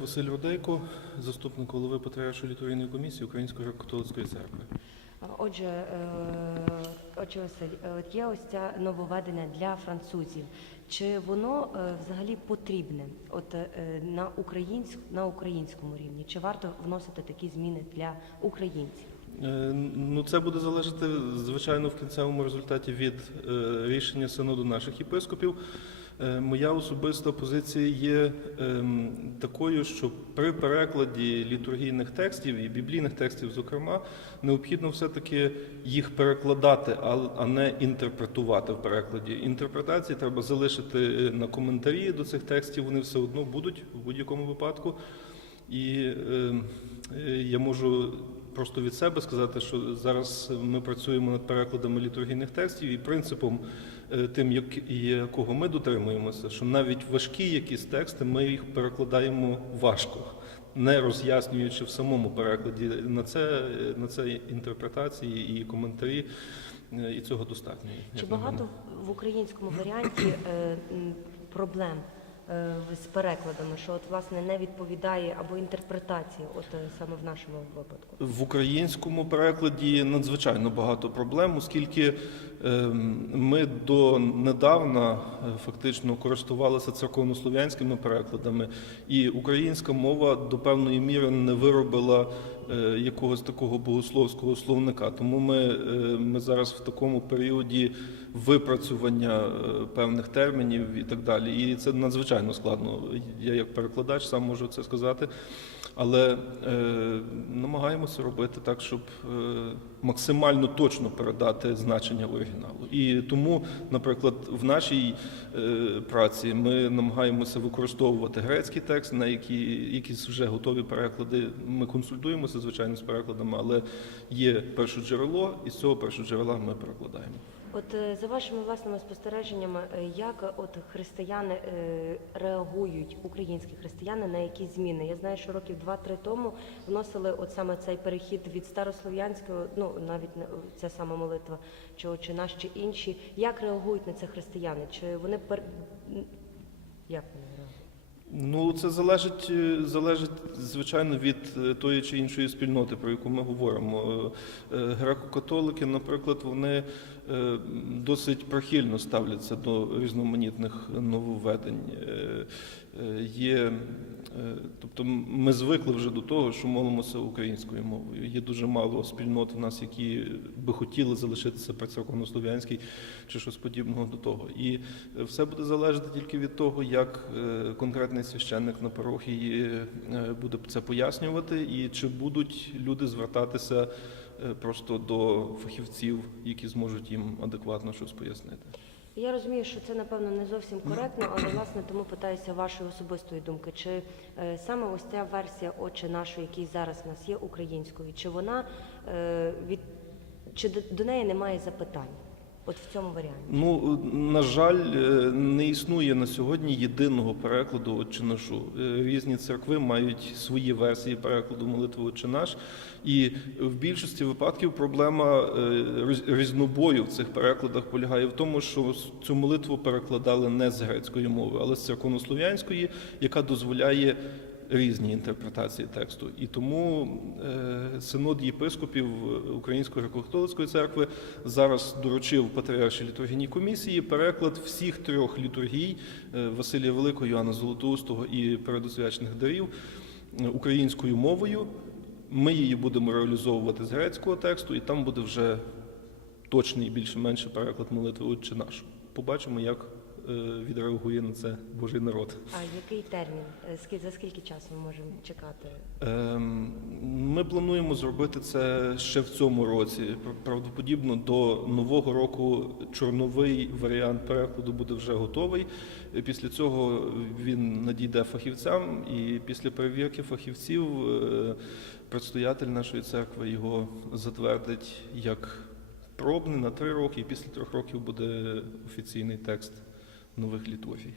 Василь Рудейко, заступник голови Патріаршої літургійної комісії Української греко-католицької церкви. Отже, е, отже, Василь, е, от є ось ця нововведення для французів. Чи воно е, взагалі потрібне от на українськ, на українському рівні? Чи варто вносити такі зміни для українців? Ну, це буде залежати, звичайно, в кінцевому результаті від рішення синоду наших єпископів. Е, Моя особиста позиція є ем, такою, що при перекладі літургійних текстів і біблійних текстів, зокрема, необхідно все-таки їх перекладати, а- не інтерпретувати в перекладі. Інтерпретації треба залишити е, на коментарі до цих текстів. Вони все одно будуть в будь-якому випадку. І е, е, я можу просто від себе сказати, що зараз ми працюємо над перекладами літургійних текстів і принципом е, тим, як- якого ми дотримуємося, що навіть важкі якісь тексти ми їх перекладаємо важко, не роз'яснюючи в самому перекладі. На це, на це інтерпретації і коментарі, е, і цього достатньо. Чи багато в українському варіанті е, проблем з перекладами, що от власне не відповідає або інтерпретації, от е, саме в нашому випадку? В українському перекладі надзвичайно багато проблем, оскільки ем, ми до недавна е, фактично користувалися церковнослов'янськими перекладами, і українська мова до певної міри не виробила е, якогось такого богословського словника. Тому ми, е, ми зараз в такому періоді випрацювання е, певних термінів і так далі. І це надзвичайно складно. Я як перекладач сам можу це сказати. Але е, намагаємося робити так, щоб е, максимально точно передати значення оригіналу. І тому, наприклад, в нашій е, праці ми намагаємося використовувати грецький текст, на які якісь вже готові переклади. Ми консультуємося, звичайно, з перекладами, але є першоджерело, і з цього першоджерела ми перекладаємо. От е, за вашими власними спостереженнями, е, як от християни е, реагують, українські християни на якісь зміни? Я знаю, що років два-три тому вносили от саме цей перехід від старослов'янського, ну навіть ця сама молитва, чи «Отче наш, чи інші. Як реагують на це християни? Чи вони пер... як вони реагують? Ну, це залежить, е, залежить звичайно від е, тої чи іншої спільноти, про яку ми говоримо. Е, Греко-католики, наприклад, вони досить прихильно ставляться до різноманітних нововведень. Є, тобто ми звикли вже до того, що молимося українською мовою. Є дуже мало спільнот в нас, які би хотіли залишитися при церковнослов'янській чи щось подібного до того. І все буде залежати тільки від того, як е, конкретний священник на парохії е, буде це пояснювати, і чи будуть люди звертатися е, просто до фахівців, які зможуть їм адекватно щось пояснити. Я розумію, що це напевно не зовсім коректно, але власне тому питаюся вашої особистої думки. Чи е, саме ось ця версія Отче нашої, який зараз в нас є українською, чи вона е, від чи до, до неї немає запитань? От в цьому варіанті? Ну, на жаль, е, не існує на сьогодні єдиного перекладу «Отче нашу». Е, Різні церкви мають свої версії перекладу молитви «Отче наш». І в більшості випадків проблема е, різнобою в цих перекладах полягає в тому, що цю молитву перекладали не з грецької мови, але з церковнослов'янської, яка дозволяє різні інтерпретації тексту. І тому е, синод єпископів Української греко-католицької церкви зараз доручив патріаршій літургійній комісії переклад всіх трьох літургій е, Василія Великого, Йоанна Золотоустого і передосвячених дарів е, українською мовою. Ми її будемо реалізовувати з грецького тексту, і там буде вже точний більше-менше переклад молитви Отче наш. Побачимо, як відреагує на це Божий народ. А який термін? Е, За скільки часу ми можемо чекати? Ем, Ми плануємо зробити це ще в цьому році. Правдоподібно до нового року чорновий варіант перекладу буде вже готовий. Е, Після цього він надійде фахівцям, і після перевірки фахівців е, предстоятель нашої церкви його затвердить як пробний на три роки, і після трьох років буде офіційний текст нових літофій.